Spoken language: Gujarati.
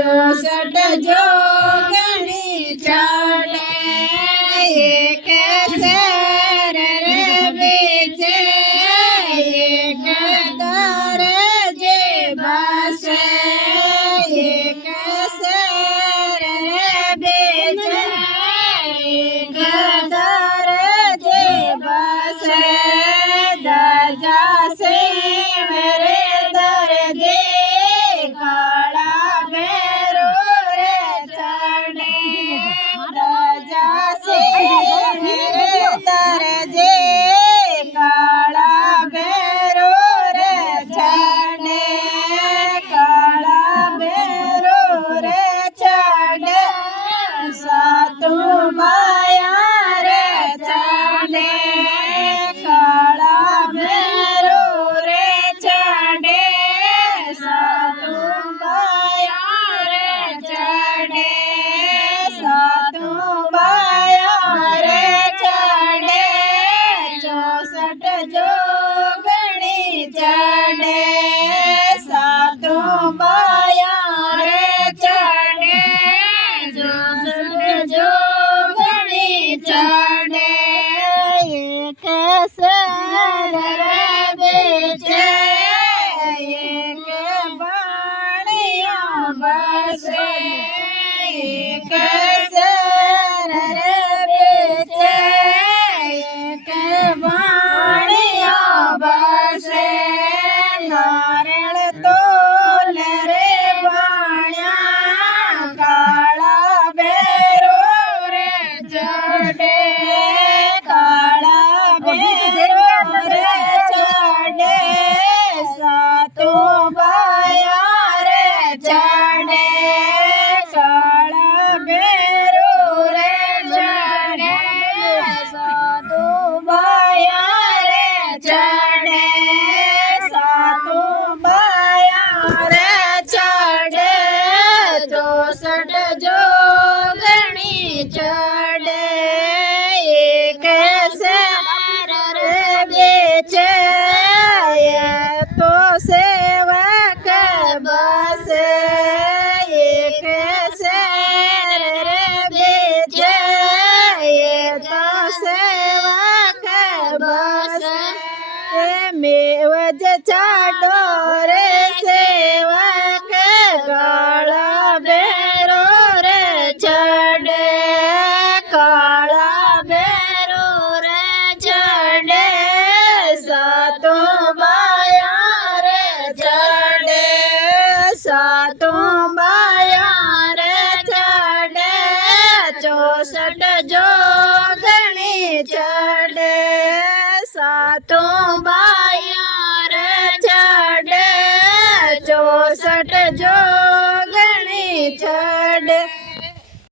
64 જોગણી ચડે એક શેર રે બીજે એક દરજે બસે એક શેર રે બીજે એક દરજે બસે દરજા સિંહ રે દરજે કાળા ભેરો રે ચડે દરજા સિંહ રે દરજે કાળા ભેરો રે ચડે કાળા ભેરો રે ચડે સાતું માયા રે ચડે કાળા ભેરો રે ચડે સાતું માયા રે ચડે સાતું માયા રે ચડે 64 જોગણી ચડે સાતું માયા રે ચડે 64 જોગણી ચડે એક શેર રે બીજે એક બાણિયો બસે એક શેર રે બીજે એક બાણિયો બસે નારેળ તોલ રે બાણ્યા કાળા ભેરો રે ચડે કાળા ભેરો રે ચડે સાતું બાયા રે ચડે કાળા ભેરો રે ચડે સાતું બાયા રે ચડે સાતું બાયા રે ચડે 64 જોગણી ચડે એક શેર રે બીજે તો સેવક બસે એક શેર રે બીજે તો સેવક બસે મેવજ ચાડો રે સેવક કાળા ભેરો રે ચડે કાળા ભેરો રે ચડે સાતું બાયા રે ચડે સાતું બાયા રે ચડે 64 જોગણી ચડે સાતું બાયા રે ચડે 64 જોગણી ચડે